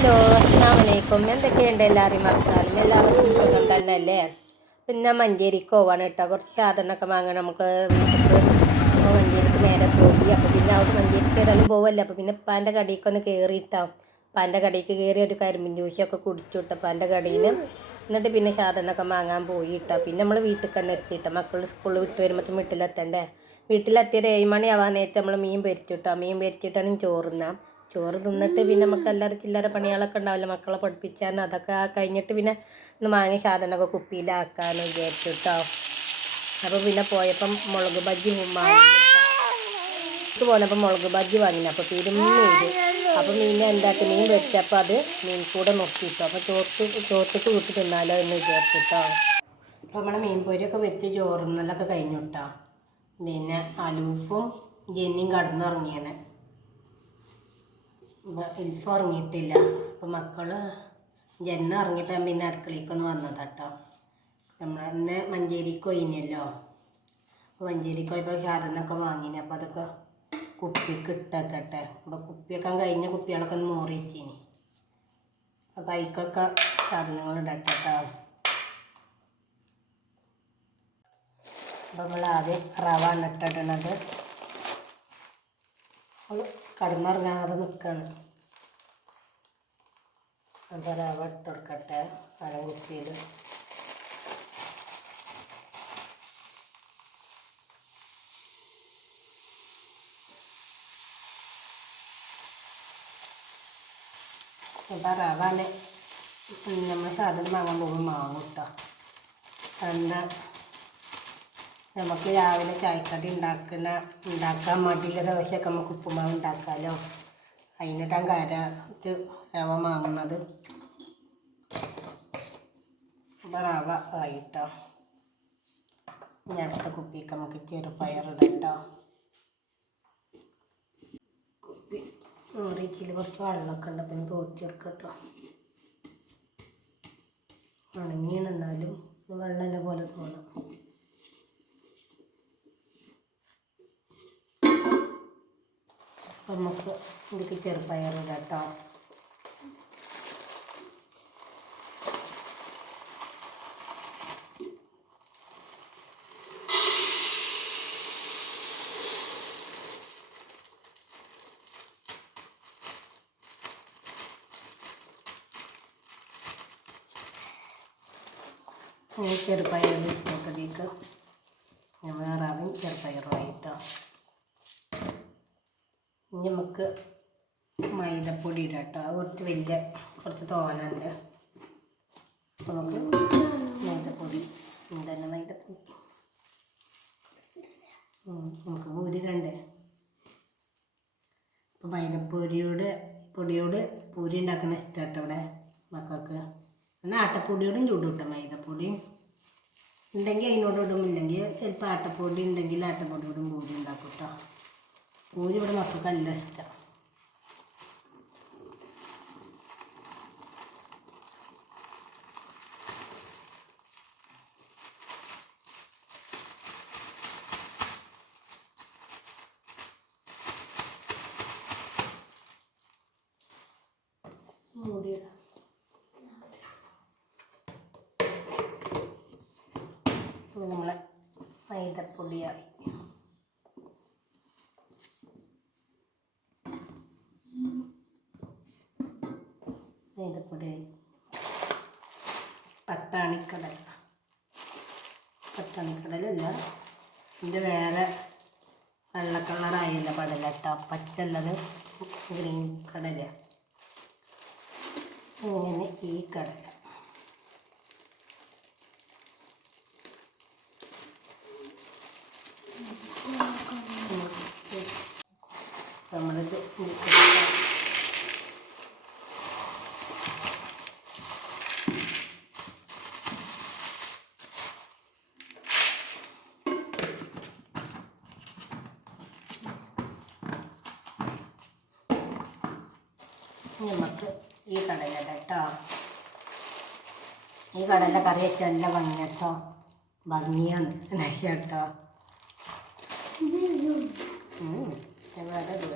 Hello അസ്സാം വലൈക്കും എന്തൊക്കെയുണ്ട് എല്ലാവരും വർത്താനം? എല്ലാവർക്കും സുഖം തന്നെ അല്ലേ പിന്നെ മഞ്ചേരിക്ക് പോവാണ് കേട്ടോ. കുറച്ച് സാധനമൊക്കെ വാങ്ങണം. നമുക്ക് മഞ്ചേരിക്ക് നേരെ പോയി. അപ്പോൾ പിന്നെ അവിടെ മഞ്ചേരിക്ക് ഏതായാലും പോവല്ലേ? അപ്പോൾ പിന്നെ ഇപ്പാന്റെ കടയിലേക്ക് ഒന്ന് കയറിയിട്ടോ ഉപ്പാന്റെ കടയിലേക്ക് കയറി ഒരു കരിമ്പിൻ ജ്യൂസൊക്കെ കുടിച്ചു കേട്ടോ ഉപ്പാന്റെ കടയിൽ എന്നിട്ട് പിന്നെ സാധനമൊക്കെ വാങ്ങാൻ പോയി കേട്ടോ പിന്നെ നമ്മൾ വീട്ടിൽ തന്നെ എത്തിയിട്ടോ മക്കൾ സ്കൂളിൽ വിട്ട് വരുമ്പോൾ വീട്ടിലെത്തണ്ടേ? വീട്ടിലെത്തിയൊരു ഏഴ് മണി നേരത്തെ നമ്മൾ മീൻ പൊരിച്ചു കിട്ടാം മീൻ പൊരിച്ചിട്ടാണ് ചോറുന്നാം ചോറ് തിന്നിട്ട് പിന്നെ നമുക്ക് എല്ലാവരും ചില്ലറ പണികളൊക്കെ ഉണ്ടാവില്ല. മക്കളെ പഠിപ്പിക്കാൻ അതൊക്കെ കഴിഞ്ഞിട്ട് പിന്നെ ഒന്ന് വാങ്ങിയ സാധനമൊക്കെ കുപ്പിയിലാക്കാന്ന് വിചാരിച്ചു കേട്ടോ അപ്പോൾ പിന്നെ പോയപ്പം മുളക് ബജ്ജി വാങ്ങി ഇത് പോന്നപ്പോൾ മുളക് ബജ്ജി വാങ്ങിന. അപ്പോൾ പെരുമീര് അപ്പോൾ മീൻ എന്താക്കി? മീൻ വെച്ചപ്പോൾ അത് മീൻ കൂടെ നോക്കിയിട്ടു അപ്പോൾ ചോത്ത് ചോത്തക്ക് വിട്ട് തിന്നാലോ എന്ന് വിചാരിച്ചു കേട്ടോ അപ്പോൾ നമ്മളെ മീൻ പൊരിയൊക്കെ വെച്ച് ചോറുന്നലൊക്കെ കഴിഞ്ഞു കേട്ടോ പിന്നെ അലൂഫും ജെന്നിയും കടന്നുറങ്ങിയാണ് ഇൽഫ ഉറങ്ങിയിട്ടില്ല. അപ്പോൾ മക്കൾ ജന്ന ഉറങ്ങിയപ്പോൾ പിന്നെ അടുക്കളയ്ക്കൊന്ന് വന്നതാട്ടോ. നമ്മൾ ഇന്ന് മഞ്ചേരിക്ക് പോയിനല്ലോ. അപ്പോൾ മഞ്ചേരിക്ക് പോയപ്പോൾ സാധനമൊക്കെ വാങ്ങിന്. അപ്പോൾ അതൊക്കെ കുപ്പിക്ക് ഇട്ടേക്കട്ടെ. അപ്പോൾ കുപ്പിയൊക്കെ കഴിഞ്ഞ കുപ്പികളൊക്കെ ഒന്ന് മോറി വെച്ചിനി. അപ്പോൾ അതിക്കൊക്കെ സാധനങ്ങൾ ഇടട്ടെ കേട്ടോ അപ്പോൾ നമ്മൾ ആദ്യം റവ ഇട്ടിടണത്. കടന്നുറങ്ങാതെ നിൽക്കുകയാണ് അപ്പോൾ റവ ഇട്ടെടുക്കട്ടെ അരം കുപ്പിയിൽ റവനെ നമ്മൾ സാധനം വാങ്ങാൻ പോകുമ്പോൾ മാവ് കേട്ടോ കാരണം നമുക്ക് രാവിലെ ചായക്കടി ഉണ്ടാക്കുന്ന ഉണ്ടാക്കാൻ മടിയുള്ള ദോശയൊക്കെ നമുക്ക് ഉപ്പുമാവ് ഉണ്ടാക്കാമല്ലോ അതിനിട്ടാൻ കരത്ത് റവ വാങ്ങുന്നത് റവ ആയിട്ടോ. ഇനി അടുത്ത കുപ്പിക്ക് നമുക്ക് ചെറുപയറിടാം കേട്ടോ കുപ്പി റീച്ചിൽ കുറച്ച് വെള്ളമൊക്കെ ഉണ്ട്. അപ്പം തോറ്റി എടുക്കട്ടോ. ഉണങ്ങിയാണെന്നാലും വെള്ളം പോലെ തോന്നും. നമുക്ക് ഇതിക്ക് ചെറുപയർ കേട്ടോ. ചെറുപയർ ഇട്ടോക്കതേക്ക് ഞാൻ വേറാവും ചെറുപയറുമായിട്ടോ ഇനി നമുക്ക് മൈദപ്പൊടി ഇടാം കേട്ടോ. അത് കുറച്ച് വലിയ കുറച്ച് തോനുണ്ട് നമുക്ക് മൈദപ്പൊടി എന്താണ് മൈദപ്പൊടി. നമുക്ക് പൂരിടണ്ടേ? അപ്പോൾ മൈദപ്പൊരിയോട് പൊടിയോട് പൂരി ഉണ്ടാക്കുന്ന ഇഷ്ടമാട്ടോ ഇവിടെ മക്കൾക്ക്. എന്നാൽ ആട്ടപ്പൊടിയോടും ചൂട് കിട്ടും മൈദപ്പൊടിയും ഉണ്ടെങ്കിൽ അതിനോട് ഇടും ഇല്ലെങ്കിൽ ചിലപ്പോൾ ആട്ടപ്പൊടി ഉണ്ടെങ്കിൽ ആട്ടപ്പൊടിയോടും പൂരി ഉണ്ടാക്കും കേട്ടോ. പൂരി ഇവിടെ മക്കൾക്ക് നല്ല ഇഷ്ടമാണ് മൂടിയിടാം നമ്മളെ മൈദപ്പൊടിയായി മൈദപ്പൊടി പട്ടാണിക്കടൽ പട്ടാണിക്കടലല്ല ഇതിന്റെ വേറെ വെള്ള കളറായില്ല കടല കേട്ടോ പച്ചുള്ളത് ഗ്രീൻ കടല ഇങ്ങനെ ഈ കടല. നമുക്ക് ഈ കടല കേട്ടോ. ഈ കടല കറി വെച്ച നല്ല ഭംഗി കേട്ടോ. ഭംഗിയാണ്. കേട്ടോ. ഇടുക